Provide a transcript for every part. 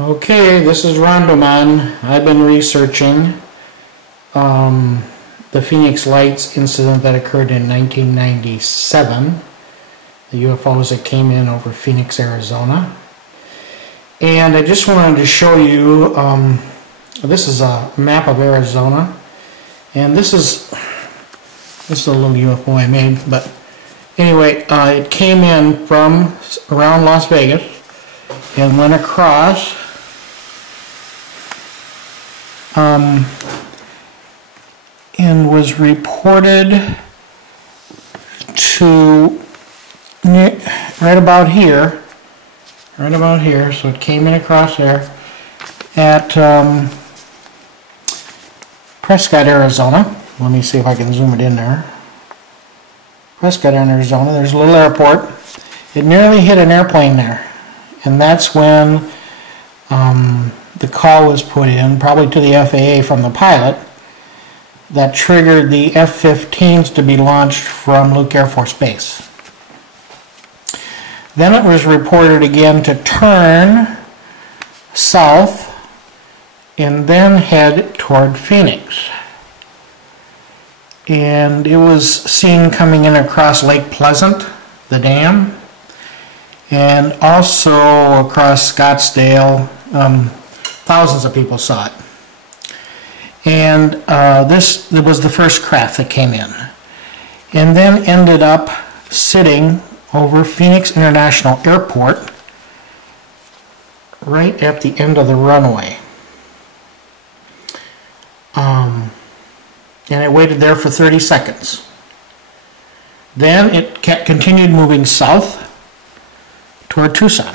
Okay, this is Rondomon. I've been researching the Phoenix Lights incident that occurred in 1997. The UFOs that came in over Phoenix, Arizona. And I just wanted to show you, this is a map of Arizona. And this is a little UFO I made, but anyway, it came in from around Las Vegas and went across and was reported to right about here, so it came in across there at Prescott, Arizona. Let me see if I can zoom it in there. Prescott, Arizona, there's a little airport. It nearly hit an airplane there, and that's when the call was put in, probably to the FAA from the pilot, that triggered the F-15s to be launched from Luke Air Force Base. Then it was reported again to turn south and then head toward Phoenix. And it was seen coming in across Lake Pleasant, the dam, and also across Scottsdale. Thousands of people saw it. And this was the first craft that came in. And then ended up sitting over Phoenix International Airport right at the end of the runway. And it waited there for 30 seconds. Then it continued moving south toward Tucson.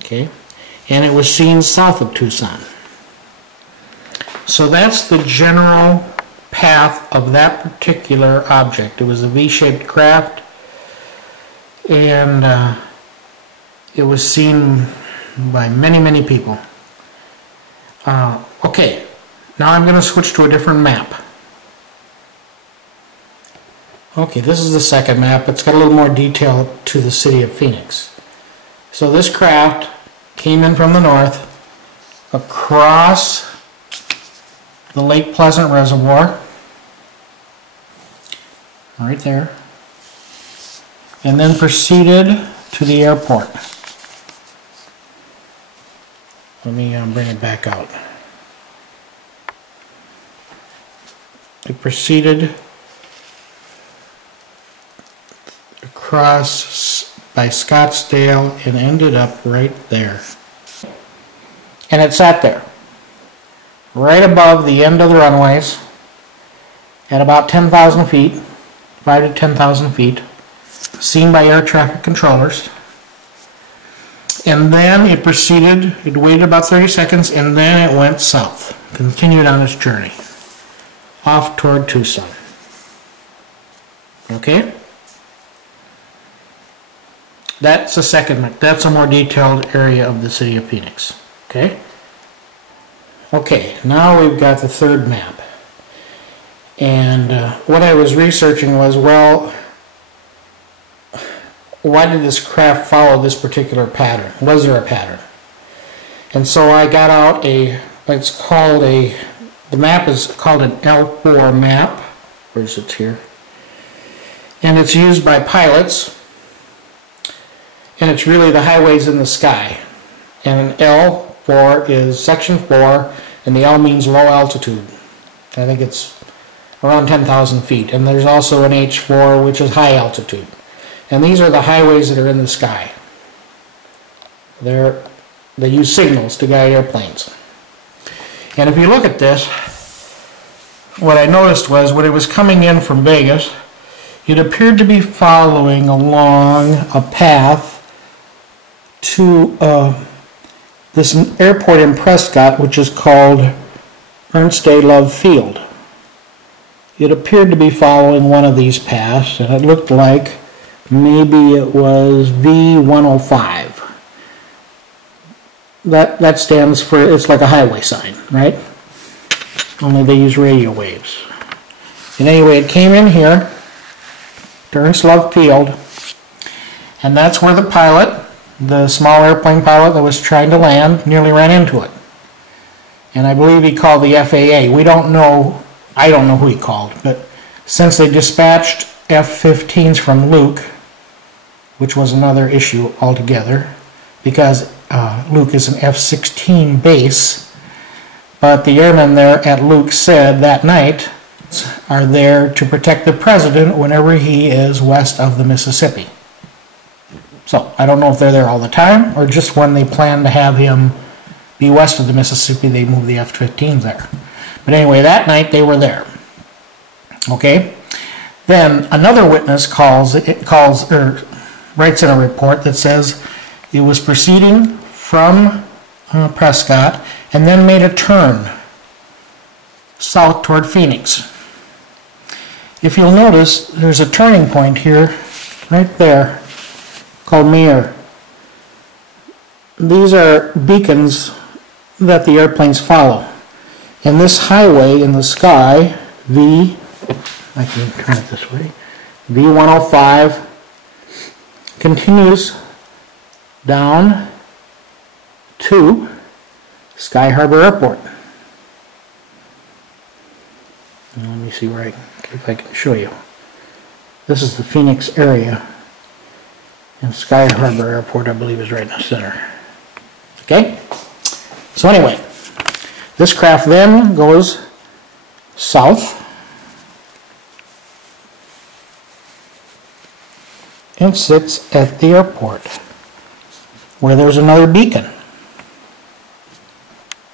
Okay, and it was seen south of Tucson. So that's the general path of that particular object. It was a V-shaped craft, and it was seen by many, many people. Okay, now I'm going to switch to a different map. Okay, this is the second map. It's got a little more detail to the city of Phoenix. So this craft came in from the north across the Lake Pleasant Reservoir, right there, and then proceeded to the airport. Let me bring it back out. It proceeded across by Scottsdale and ended up right there. And it sat there, right above the end of the runways, at about 10,000 feet, 5 to 10,000 feet, seen by air traffic controllers. And then it proceeded, it waited about 30 seconds, and then it went south, continued on its journey, off toward Tucson. Okay? That's the second map. That's a more detailed area of the city of Phoenix. Okay? Okay, now we've got the third map. And what I was researching was, well, why did this craft follow this particular pattern? Was there a pattern? And so I got out the map is called an L4 map. Where is it here? And it's used by pilots. And it's really the highways in the sky. And an L4 is section 4, and the L means low altitude. I think it's around 10,000 feet. And there's also an H4, which is high altitude. And these are the highways that are in the sky. They use signals to guide airplanes. And if you look at this, what I noticed was when it was coming in from Vegas, it appeared to be following along a path to this airport in Prescott, which is called Ernst A. Love Field. It appeared to be following one of these paths, and it looked like maybe it was V105. That stands for, it's like a highway sign, right? Only they use radio waves. And anyway, it came in here to Ernst Love Field, And that's where the pilot, the small airplane pilot that was trying to land, nearly ran into it. And I believe he called the FAA. We don't know, I don't know who he called, but since they dispatched F-15s from Luke, which was another issue altogether, because Luke is an F-16 base, but the airmen there at Luke said that night are there to protect the president whenever he is west of the Mississippi. So I don't know if they're there all the time or just when they plan to have him be west of the Mississippi, they move the F-15s there. But anyway, that night they were there. Okay. Then another witness writes in a report that says it was proceeding from Prescott and then made a turn south toward Phoenix. If you'll notice, there's a turning point here, right there, called Meir. These are beacons that the airplanes follow. And this highway in the sky, I can turn it this way, V105, continues down to Sky Harbor Airport. And let me see if I can show you. This is the Phoenix area, and Sky Harbor Airport, I believe, is right in the center. Okay? So anyway, this craft then goes south and sits at the airport where there's another beacon.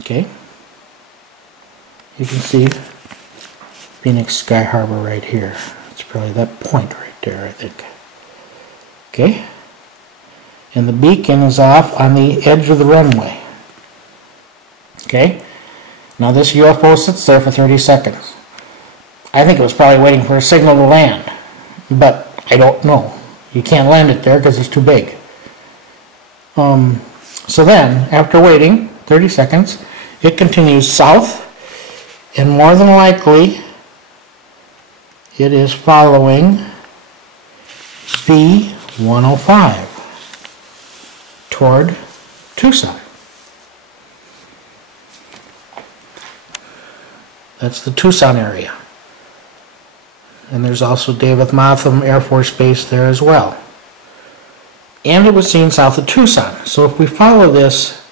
Okay? You can see Phoenix Sky Harbor right here. It's probably that point right there, I think. Okay? And the beacon is off on the edge of the runway. Okay? Now this UFO sits there for 30 seconds. I think it was probably waiting for a signal to land, but I don't know. You can't land it there because it's too big. So then, after waiting 30 seconds, it continues south, and more than likely it is following B105 toward Tucson. That's the Tucson area. And there's also David Motham Air Force Base there as well. And it was seen south of Tucson. So if we follow this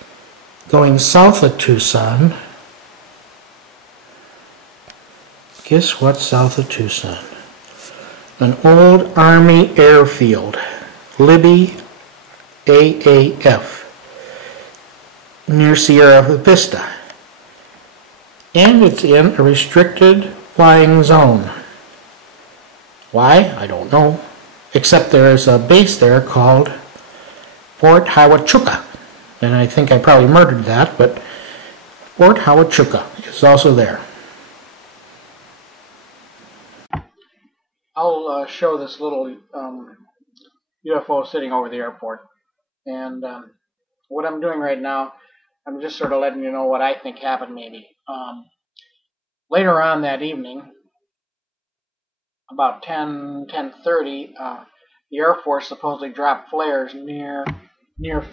going south of Tucson, guess what's south of Tucson? An old Army airfield, Libby AAF, near Sierra Vista. And it's in a restricted flying zone. Why? I don't know. Except there is a base there called Fort Huachuca. And I think I probably murdered that, but Fort Huachuca is also there. I'll show this little UFO sitting over the airport. And what I'm doing right now, I'm just sort of letting you know what I think happened maybe. Later on that evening, about 10:30, the Air Force supposedly dropped flares near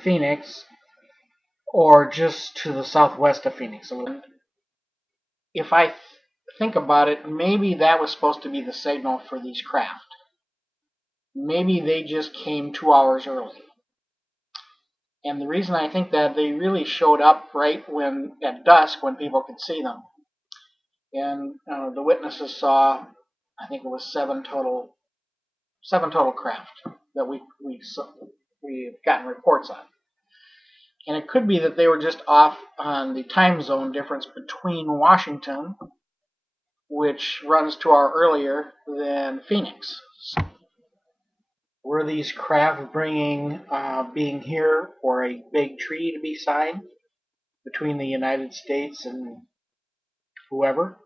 Phoenix, or just to the southwest of Phoenix. If I think about it, maybe that was supposed to be the signal for these craft. Maybe they just came 2 hours early. And the reason I think that, they really showed up right at dusk when people could see them. And the witnesses saw, I think it was seven total craft that we've gotten reports on. And it could be that they were just off on the time zone difference between Washington, which runs 2 hours earlier than Phoenix. Were these craft being here for a big treaty to be signed between the United States and whoever?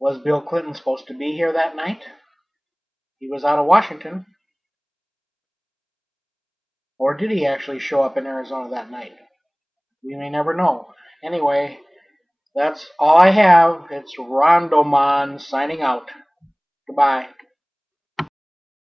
Was Bill Clinton supposed to be here that night? He was out of Washington. Or did he actually show up in Arizona that night? We may never know. Anyway, that's all I have. It's Rondomon signing out. Goodbye.